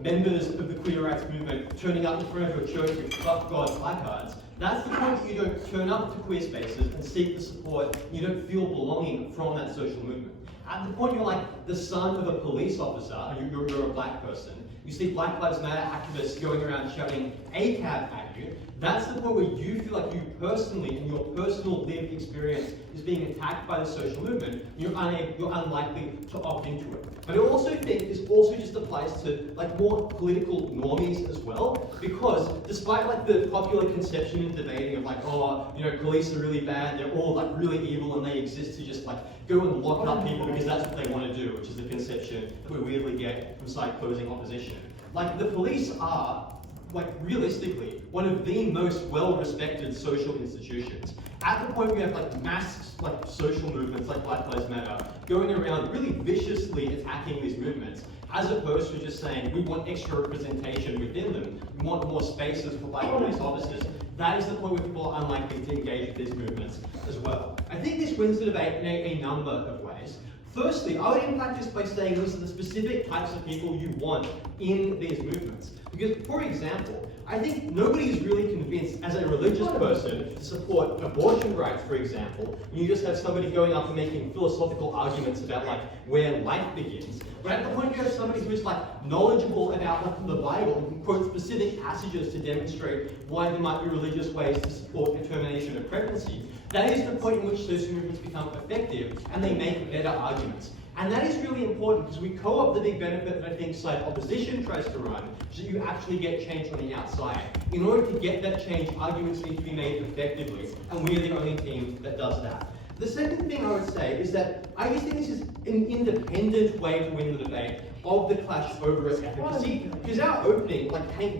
members of the queer rights movement turning up in front of your church with "Fuck God" placards, that's the point that you don't turn up to queer spaces and seek the support, you don't feel belonging from that social movement. At the point you're like the son of a police officer, and you're a black person, you see Black Lives Matter activists going around shouting ACAB at you, that's the point where you feel like you personally, in your personal lived experience, is being attacked by the social movement. You're unlikely to opt into it. But I also think this also just applies to more political normies as well, because despite the popular conception and debating of police are really bad, they're all really evil, and they exist to just go and lock up people because that's what they want to do, which is the conception that we weirdly get from side closing opposition. The police are realistically, one of the most well-respected social institutions. At the point we have mass social movements like Black Lives Matter going around really viciously attacking these movements, as opposed to just saying we want extra representation within them, we want more spaces for Black police officers. That is the point where people are unlikely to engage with these movements as well. I think this wins the debate in a number of ways. Firstly, I would impact this by saying these are the specific types of people you want in these movements. Because, for example, I think nobody is really convinced as a religious person to support abortion rights, for example, when you just have somebody going up and making philosophical arguments about where life begins. But at the point you have somebody who's knowledgeable about the Bible and can quote specific passages to demonstrate why there might be religious ways to support the termination of pregnancy, that is the point in which social movements become effective and they make better arguments. And that is really important because we co-opt the big benefit that I think side opposition tries to run, so that you actually get change from the outside. In order to get that change, arguments need to be made effectively, and we're the only team that does that. The second thing I would say is that I just think this is an independent way to win the debate of the clash over efficacy, because our opening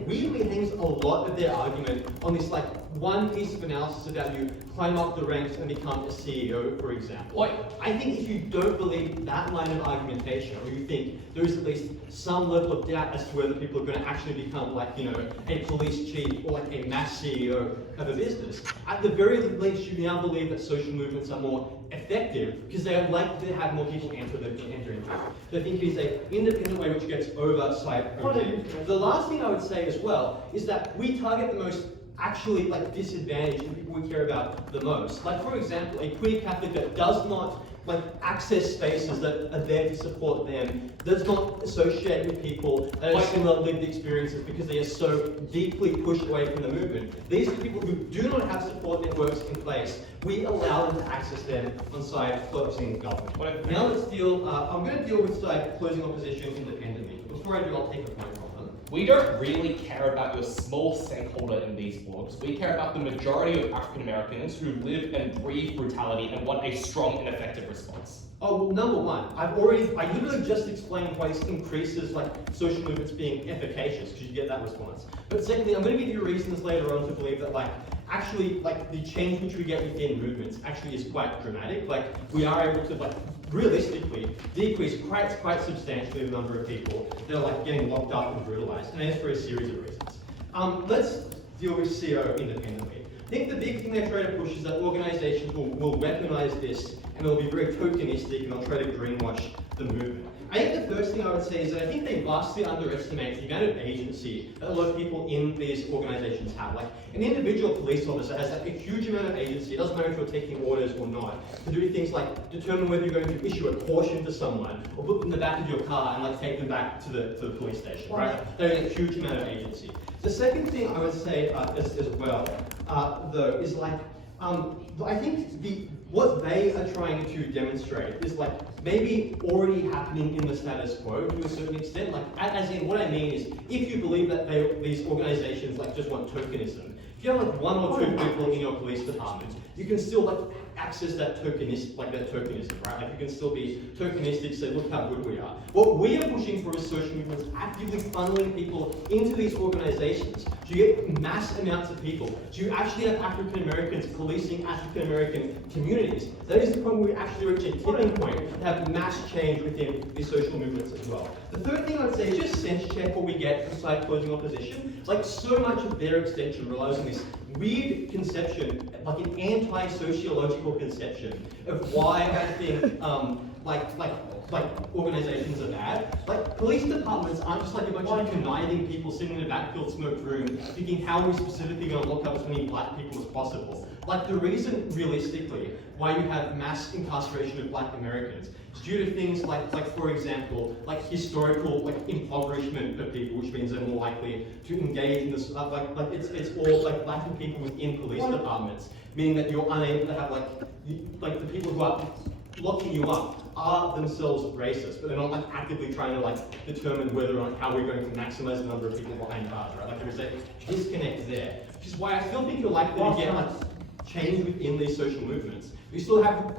weirdly hangs a lot of their argument on this one piece of analysis about you climb up the ranks and become a CEO, for example. I think if you don't believe that line of argumentation, or you think there's at least some level of doubt as to whether people are going to actually become a police chief or a mass CEO of a business, at the very least you now believe that social movements are more effective because they are likely to have more people enter into it. So I think it is an independent way which gets oversight over it. The last thing I would say as well is that we target the most disadvantaged and people we care about the most. For example, a queer Catholic that does not access spaces that are there to support them, does not associate with people that have similar lived experiences because they are so deeply pushed away from the movement. These are people who do not have support networks in place. We allow them to access them on side closing government. Now let's deal, I'm going to deal with side closing opposition independently. Before I do, I'll take a point from them. We don't really care about your small stakeholder in these blogs. We care about the majority of African Americans who live and breathe brutality and want a strong and effective response. Oh, well, number one, I literally just explained why this increases social movements being efficacious, because you get that response. But secondly, I'm going to give you reasons later on to believe that actually the change which we get within movements actually is quite dramatic. We are able to realistically decrease quite substantially the number of people that are getting locked up and brutalized, and that's for a series of reasons. Let's deal with CO independently. I think the big thing they try to push is that organizations will weaponize this and they'll be very tokenistic and they'll try to greenwash the movement. I think the first thing I would say is that I think they vastly underestimate the amount of agency that a lot of people in these organizations have. An individual police officer has a huge amount of agency. It doesn't matter if you're taking orders or not, to do things like determine whether you're going to issue a caution to someone or put them in the back of your car and take them back to the police station, right? They have a huge amount of agency. The second thing I would say as well, though, is I think what they are trying to demonstrate is maybe already happening in the status quo to a certain extent. As in, what I mean is, if you believe that these organizations just want tokenism, if you have one or two people in your police department, you can still access that tokenism, right? You can still be tokenistic, say, look how good we are. What we are pushing for is social movements actively funneling people into these organizations. So you get mass amounts of people. So you actually have African Americans policing African American communities. That is the point where we actually reach a tipping point to have mass change within these social movements as well. The third thing I'd say is just sense check what we get from side closing opposition. So much of their extension relies on this weird conception, an anti-sociological conception of why I think organizations are bad. Police departments aren't just a bunch of conniving people sitting in a backfield smoked room thinking how are we specifically going to lock up as many black people as possible. The reason realistically why you have mass incarceration of black Americans is due to things for example, historical impoverishment of people, which means they're more likely to engage in this, it's all black people within police departments, meaning that you're unable to have the people who are locking you up are themselves racist, but they're not actively trying to determine whether or not how we're going to maximize the number of people behind bars, right? There's a disconnect there, which is why I still think you're likely to get change within these social movements. You still have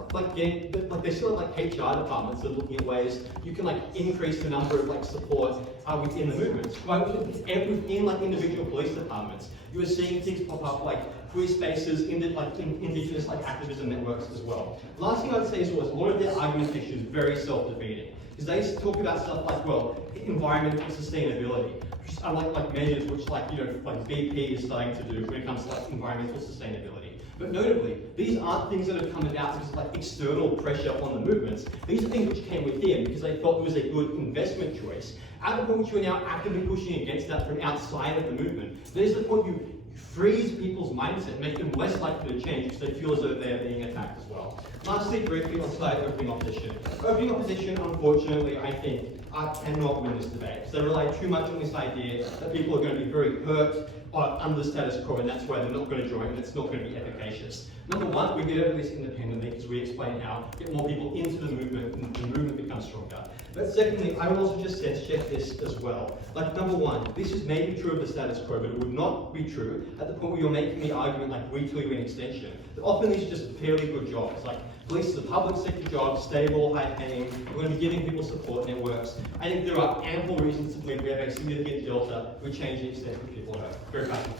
they still have HR departments that are looking at ways you can increase the number of support within the movements. Right? Within individual police departments, you are seeing things pop up free spaces in indigenous activism networks as well. The last thing I'd say is a lot of their argumentation is very self-defeating. Because they talk about stuff environmental sustainability, which unlike measures which BP is starting to do when it comes to environmental sustainability. But notably, these aren't things that have come about because of external pressure on the movements. These are things which came within because they thought it was a good investment choice. At the point which you are now actively pushing against that from outside of the movement, there's the point you freeze people's mindset, make them less likely to change because they feel as though they're being attacked as well. Lastly, briefly on opening opposition. Opening opposition, unfortunately, I think, cannot win this debate. So they rely too much on this idea that people are going to be very hurt under the status quo, and that's why they're not going to join, and it's not going to be efficacious. Number one, we get over this independently because we explain how get more people into the movement and the movement becomes stronger. But secondly, I would also just sense check this as well. Number one, this is maybe true of the status quo, but it would not be true at the point where you're making the argument we tell you in extension. That often these are just fairly good jobs. Police is a public sector job, stable, high paying, we're going to be giving people support networks. I think there are ample reasons to believe we have a significant delta with changing the extent that people are very passionate.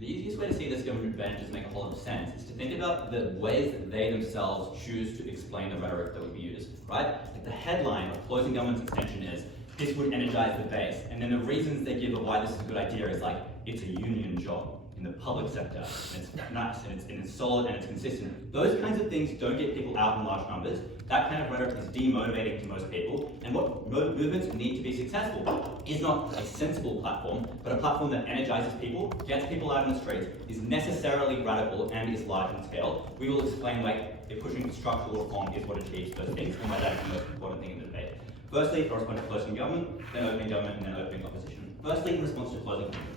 The easiest way to see this government advantages make a whole lot of sense is to think about the ways that they themselves choose to explain the rhetoric that would be used, right? The headline of closing government's extension is, this would energize the base, and then the reasons they give of why this is a good idea is it's a union job in the public sector, and it's nice, and it's solid, and it's consistent. Those kinds of things don't get people out in large numbers. That kind of rhetoric is demotivating to most people, and what movements need to be successful is not a sensible platform, but a platform that energizes people, gets people out in the streets, is necessarily radical, and is large in scale. We will explain if pushing for structural reform is what achieves those things, and why that is the most important thing in the debate. Firstly, I'll respond to closing government, then opening government, and then opening opposition. Firstly, in response to closing government.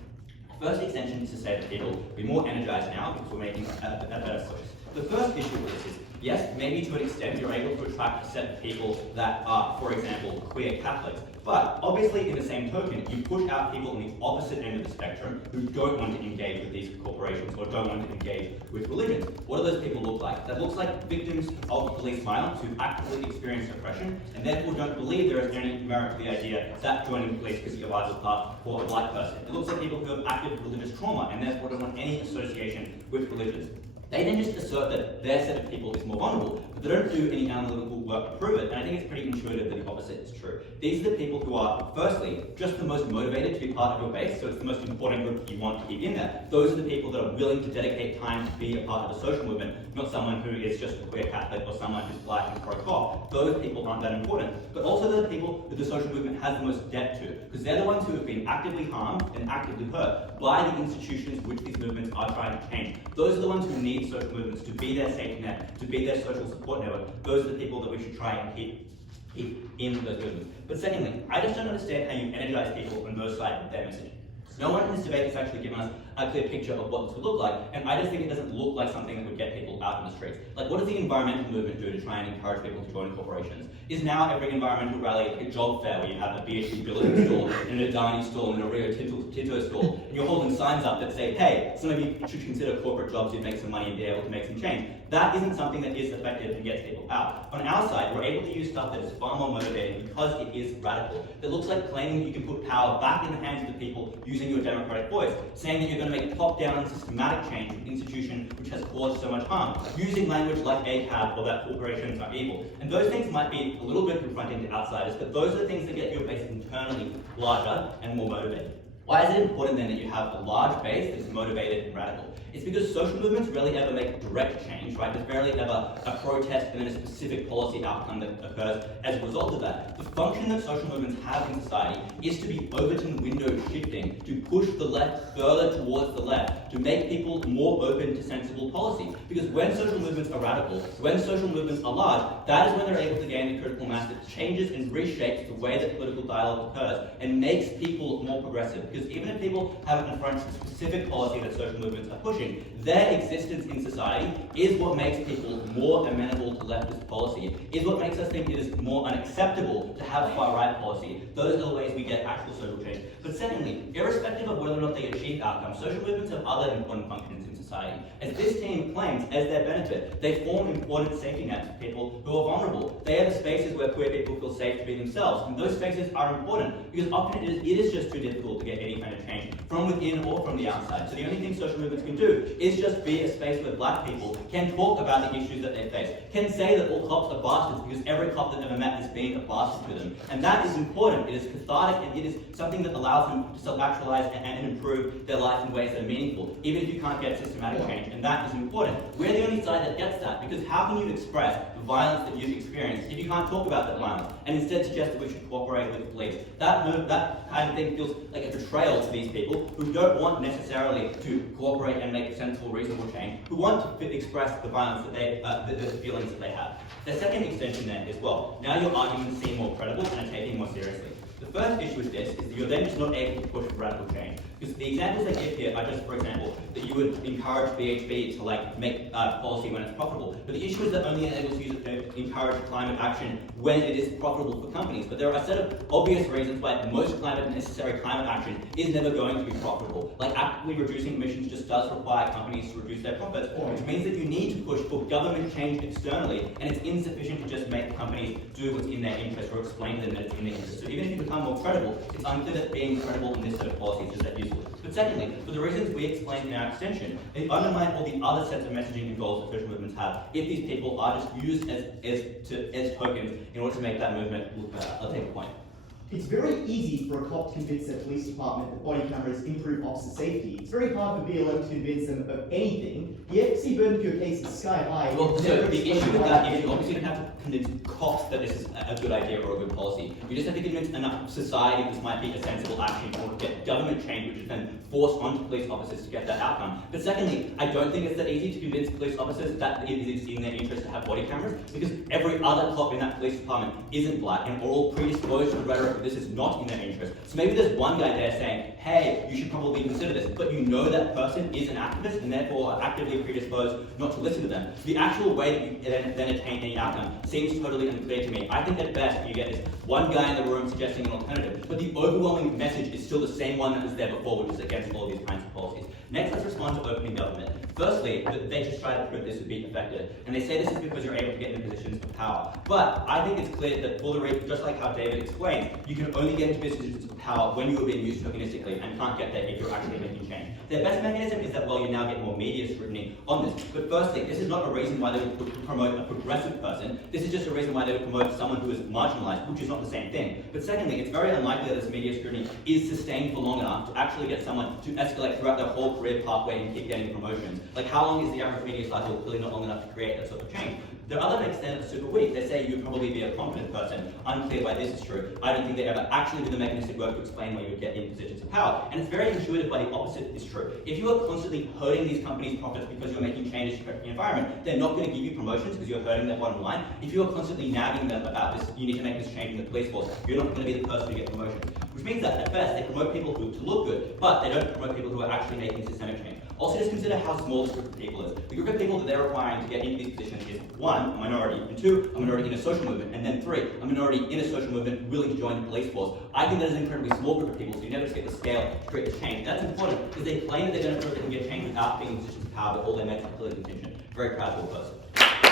First extension is to say that people will be more energized now because we're making a better choice. The first issue with this is, yes, maybe to an extent you're able to attract a set of people that are, for example, queer Catholics, but obviously in the same token, you push out people on the opposite end of the spectrum who don't want to engage with these corporations or don't want to engage with religions. What do those people look like? That looks like victims of police violence who actively experience oppression and therefore don't believe there is any merit to the idea that joining the police because you're a path for a black person. It looks like people who have active religious trauma and therefore don't want any association with religions. They then just assert that their set of people is more vulnerable, but they don't do any analytical work to prove it, and I think it's pretty intuitive that the opposite is true. These are the people who are, firstly, just the most motivated to be part of your base, so it's the most important group you want to keep in there. Those are the people that are willing to dedicate time to be a part of a social movement, not someone who is just a queer Catholic or someone who's black and pro-cop. Those people aren't that important. But also they're the people that the social movement has the most debt to, because they're the ones who have been actively harmed and actively hurt by the institutions which these movements are trying to change. Those are the ones who need social movements to be their safety net, to be their social support network. Those are the people that we should try and keep in those movements. But secondly, I just don't understand how you energize people on both sides of their message. No one in this debate has actually given us a clear picture of what this would look like, and I just think it doesn't look like something that would get people out in the streets. What does the environmental movement do to try and encourage people to join corporations? Is now every environmental rally a job fair where you have a BHP Billings stall, and a Adani stall, and a Rio Tinto stall, and you're holding signs up that say, hey, some of you should consider corporate jobs, you'd make some money and be able to make some change. That isn't something that is effective and gets people out. On our side, we're able to use stuff that is far more motivating because it is radical. It looks like claiming that you can put power back in the hands of the people using your democratic voice, saying that you're going to make top-down systematic change in an institution which has caused so much harm, using language like ACAB or that corporations are evil. And those things might be a little bit confronting to outsiders, but those are the things that get your base internally larger and more motivated. Why is it important then that you have a large base that is motivated and radical? It's because social movements rarely ever make direct change, right? There's rarely ever a protest and then a specific policy outcome that occurs as a result of that. The function that social movements have in society is to be Overton window shifting, to push the left further towards the left, to make people more open to sensible policy. Because when social movements are radical, when social movements are large, that is when they're able to gain the critical mass that changes and reshapes the way that political dialogue occurs and makes people more progressive. Because even if people haven't confronted the specific policy that social movements are pushing, their existence in society is what makes people more amenable to leftist policy, is what makes us think it is more unacceptable to have far-right policy. Those are the ways we get actual social change. But secondly, irrespective of whether or not they achieve outcomes, social movements have other important functions in society. As this team claims, as their benefit, they form important safety nets for people who are vulnerable. They are the spaces where queer people feel safe to be themselves, and those spaces are important because often it is just too difficult to get any kind of change from within or from the outside. So the only thing social movements can do is just be a space where black people can talk about the issues that they face, can say that all cops are bastards because every cop they've ever met has been a bastard to them. And that is important, it is cathartic, and it is something that allows them to self-actualize and improve their life in ways that are meaningful, even if you can't get systematic change, and that is important. We're the only side that gets that, because how can you express the violence that you've experienced if you can't talk about that violence, and instead suggest that we should cooperate with the police? That kind of thing feels like a betrayal to these people who don't want necessarily to cooperate and make sensible, reasonable change, who want to express the violence that they, the feelings that they have. The second extension then is, well, now your arguments seem more credible and are taken more seriously. The first issue with this is that you're then just not able to push for radical change. Because the examples they give here are just, for example, that you would encourage BHP to make policy when it's profitable. But the issue is that only enables you to encourage climate action when it is profitable for companies. But there are a set of obvious reasons why most necessary climate action is never going to be profitable. Like actively reducing emissions just does require companies to reduce their profits, which means that you need to push for government change externally, and it's insufficient to just make companies do what's in their interest or explain to them that it's in their interest. So even if you become more credible, it's unclear that being credible in this set of policies is that useful. But secondly, for the reasons we explained in our extension, they undermine all the other sets of messaging and goals that social movements have if these people are just used as tokens in order to make that movement look better. I'll take a point. It's very easy for a cop to convince their police department that body cameras improve officer safety. It's very hard for BLM to convince them of anything. The efficacy burden for your case is sky high. Well, so the issue with that is you obviously don't have to convince cops that this is a good idea or a good policy. You just have to convince enough society that this might be a sensible action in order to get government change, which is then forced onto police officers to get that outcome. But secondly, I don't think it's that easy to convince police officers that it is in their interest to have body cameras, because every other cop in that police department isn't black and are all predisposed to the rhetoric that this is not in their interest. So maybe there's one guy there saying, hey, you should probably consider this, but you know that person is an activist and therefore are actively predisposed not to listen to them. The actual way that you then attain any outcome seems totally unclear to me. I think at best you get this one guy in the room suggesting an alternative, but the overwhelming message is still the same one that was there before, which is against all these kinds of policies. Next, let's respond to opening government. Firstly, they just try to prove this would be effective, and they say this is because you're able to get into positions of power. But I think it's clear that for the reason, just like how David explained, you can only get into positions of power when you are being used tokenistically and can't get there if you're actually making change. Their best mechanism is that, well, you now get more media scrutiny on this. But firstly, this is not a reason why they would promote a progressive person. This is just a reason why they would promote someone who is marginalized, which is not the same thing. But secondly, it's very unlikely that this media scrutiny is sustained for long enough to actually get someone to escalate throughout their whole career pathway and keep getting promotions. Like, how long is the average media cycle? Clearly not long enough to create that sort of change. There are other extent that are super weak. They say you'd probably be a competent person. Unclear why this is true. I don't think they ever actually do the mechanistic work to explain why you would get in positions of power. And it's very intuitive why the opposite is true. If you are constantly hurting these companies' profits because you're making changes to the environment, they're not going to give you promotions because you're hurting their bottom line. If you are constantly nagging them about this, you need to make this change in the police force, you're not going to be the person to get promotions. Which means that at best they promote people who to look good, but they don't promote people who are actually making systemic change. Also, just consider how small this group of people is. The group of people that they're requiring to get into these positions is 1, a minority, and 2, a minority in a social movement, and then 3, a minority in a social movement willing to join the police force. I think that is an incredibly small group of people, so you never just get the scale to create this change. That's important because they claim that they're going to prove they can get change without being in positions of power, but all they make is clearly contingent. Very proud of person.